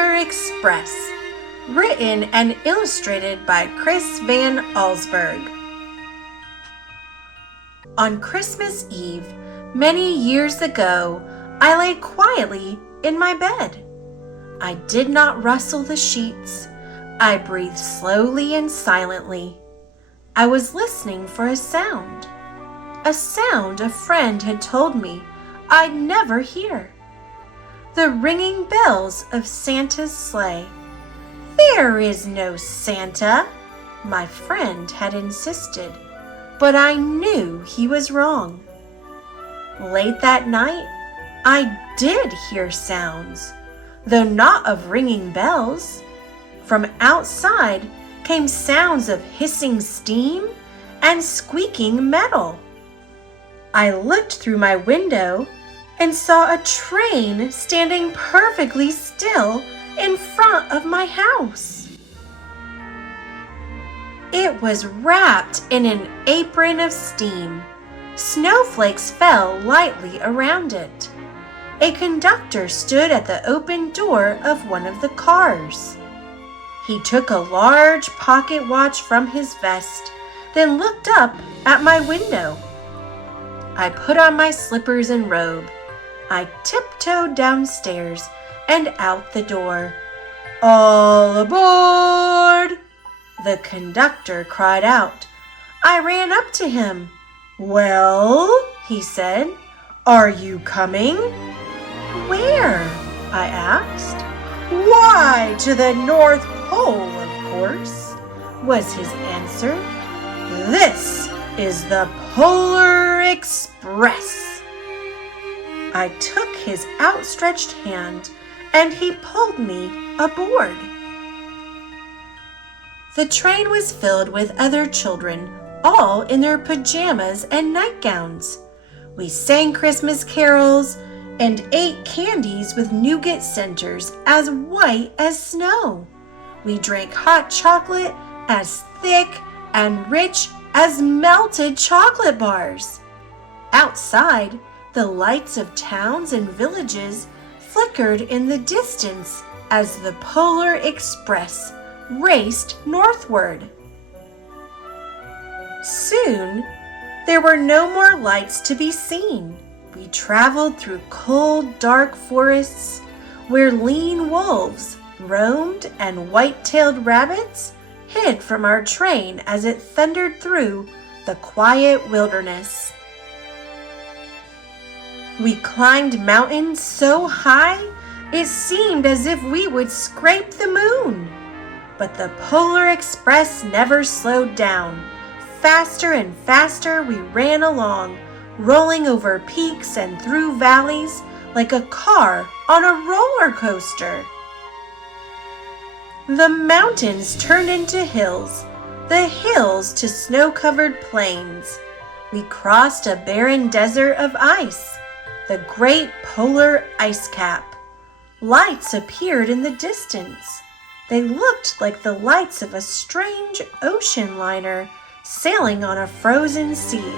Polar Express, written and illustrated by Chris Van Allsburg. On Christmas Eve, many years ago, I lay quietly in my bed. I did not rustle the sheets. I breathed slowly and silently. I was listening for a sound a friend had told me I'd never hear. The ringing bells of Santa's sleigh. "There is no Santa," my friend had insisted, but I knew he was wrong. Late that night, I did hear sounds, though not of ringing bells. From outside came sounds of hissing steam and squeaking metal. I looked through my window and saw a train standing perfectly still in front of my house. It was wrapped in an apron of steam. Snowflakes fell lightly around it. A conductor stood at the open door of one of the cars. He took a large pocket watch from his vest, then looked up at my window. I put on my slippers and robe. I tiptoed downstairs and out the door. "All aboard!" the conductor cried out. I ran up to him. "Well," he said, "are you coming?" "Where?" I asked. "Why, to the North Pole, of course," was his answer. "This is the Polar Express." I took his outstretched hand and he pulled me aboard. The train was filled with other children, all in their pajamas and nightgowns. We sang Christmas carols and ate candies with nougat centers as white as snow. We drank hot chocolate as thick and rich as melted chocolate bars. Outside, the lights of towns and villages flickered in the distance as the Polar Express raced northward. Soon, there were no more lights to be seen. We traveled through cold, dark forests where lean wolves roamed and white-tailed rabbits hid from our train as it thundered through the quiet wilderness. We climbed mountains so high it seemed as if we would scrape the moon. But the Polar Express never slowed down. Faster and faster we ran along, rolling over peaks and through valleys like a car on a roller coaster. The mountains turned into hills, the hills to snow-covered plains. We crossed a barren desert of ice, the great polar ice cap. Lights appeared in the distance. They looked like the lights of a strange ocean liner sailing on a frozen sea.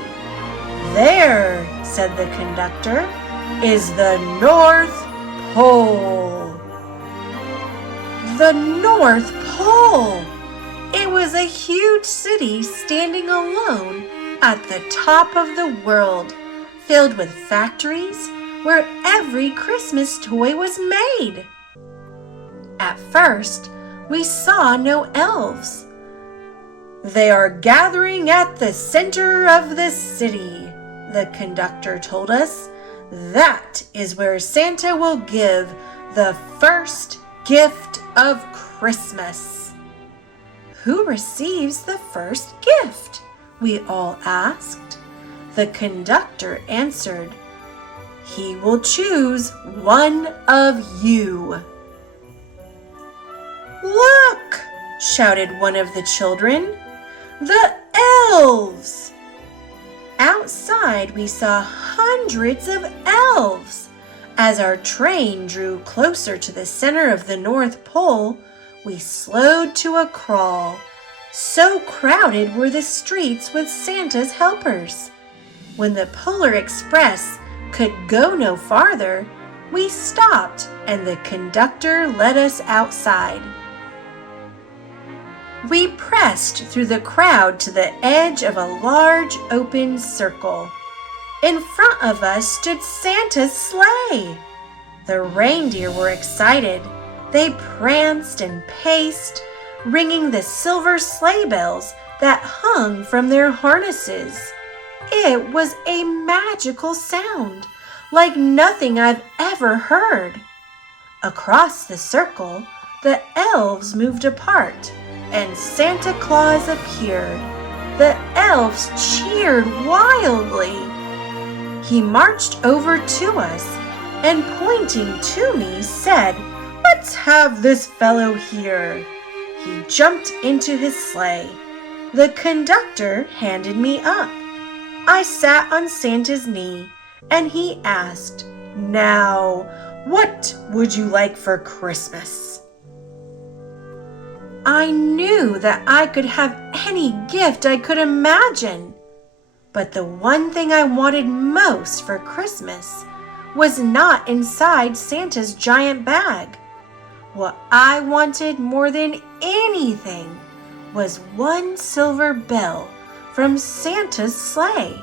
"There," said the conductor, "is the North Pole." The North Pole! It was a huge city standing alone at the top of the world, filled with factories where every Christmas toy was made. At first, we saw no elves. "They are gathering at the center of the city," the conductor told us. "That is where Santa will give the first gift of Christmas." "Who receives the first gift?" we all asked. The conductor answered, "He will choose one of you." "Look!" shouted one of the children. "The elves!" Outside, we saw hundreds of elves. As our train drew closer to the center of the North Pole, we slowed to a crawl. So crowded were the streets with Santa's helpers. When the Polar Express could go no farther, We stopped, and the conductor led us outside. We pressed through the crowd to the edge of a large open circle. In front of us stood Santa's sleigh. The reindeer were excited. They pranced and paced, ringing the silver sleigh bells that hung from their harnesses. It was a magical sound, like nothing I've ever heard. Across the circle, the elves moved apart, and Santa Claus appeared. The elves cheered wildly. He marched over to us and, pointing to me, said, "Let's have this fellow here." He jumped into his sleigh. The conductor handed me up. I sat on Santa's knee, and he asked, "Now, what would you like for Christmas?" I knew that I could have any gift I could imagine. But the one thing I wanted most for Christmas was not inside Santa's giant bag. What I wanted more than anything was one silver bell from Santa's sleigh.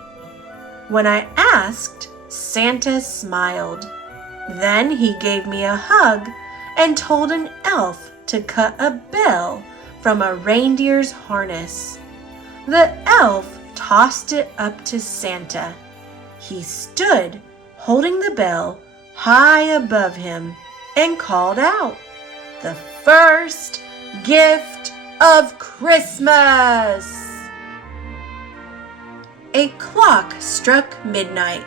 When I asked, Santa smiled. Then he gave me a hug and told an elf to cut a bell from a reindeer's harness. The elf tossed it up to Santa. He stood holding the bell high above him and called out, "The first gift of Christmas!" A clock struck midnight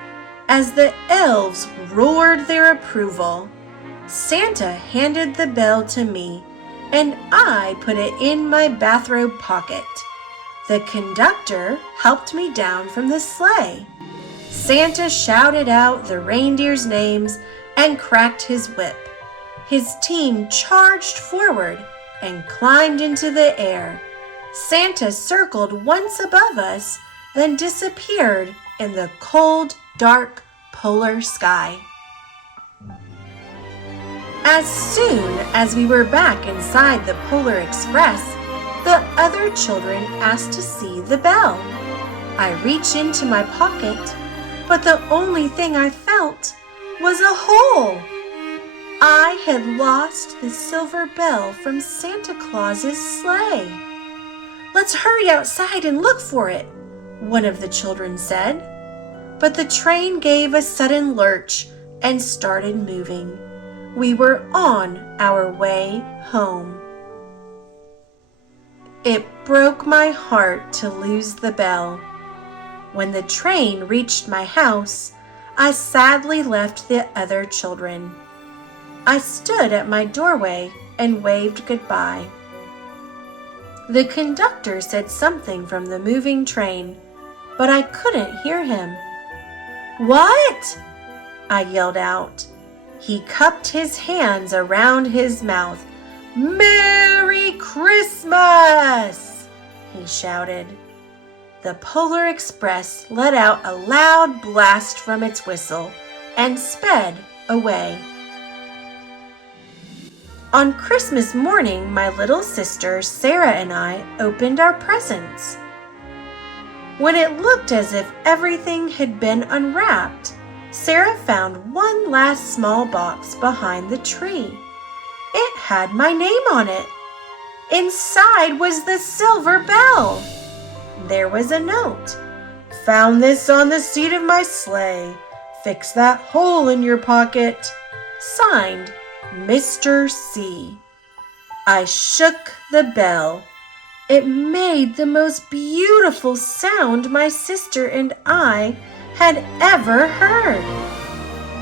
as the elves roared their approval. Santa handed the bell to me, and I put it in my bathrobe pocket. The conductor helped me down from the sleigh. Santa shouted out the reindeers' names and cracked his whip. His team charged forward and climbed into the air. Santa circled once above us, then disappeared in the cold, dark polar sky. As soon as we were back inside the Polar Express, the other children asked to see the bell. I reached into my pocket, but the only thing I felt was a hole. I had lost the silver bell from Santa Claus's sleigh. "Let's hurry outside and look for it," one of the children said. But the train gave a sudden lurch and started moving. We were on our way home. It broke my heart to lose the bell. When the train reached my house, I sadly left the other children. I stood at my doorway and waved goodbye. The conductor said something from the moving train, but I couldn't hear him. "What?" I yelled out. He cupped his hands around his mouth. "Merry Christmas!" he shouted. The Polar Express let out a loud blast from its whistle and sped away. On Christmas morning, my little sister Sarah and I opened our presents. When it looked as if everything had been unwrapped, Sarah found one last small box behind the tree. It had my name on it. Inside was the silver bell. There was a note. "Found this on the seat of my sleigh. Fix that hole in your pocket." Signed, Mr. C. I shook the bell. It made the most beautiful sound my sister and I had ever heard.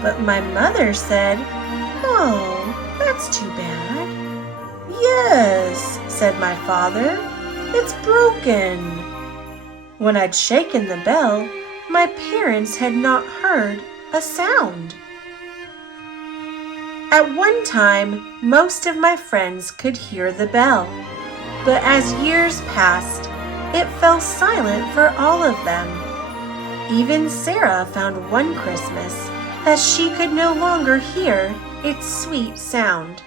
But my mother said, "Oh, that's too bad." "Yes," said my father, "it's broken." When I'd shaken the bell, my parents had not heard a sound. At one time, most of my friends could hear the bell, but as years passed, it fell silent for all of them. Even Sarah found one Christmas that she could no longer hear its sweet sound.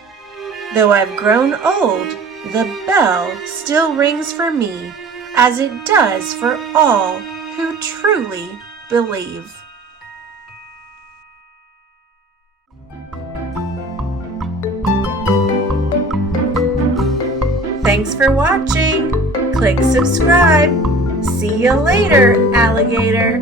Though I've grown old, the bell still rings for me, as it does for all who truly believe. Thanks for watching. Click subscribe. See you later, alligator.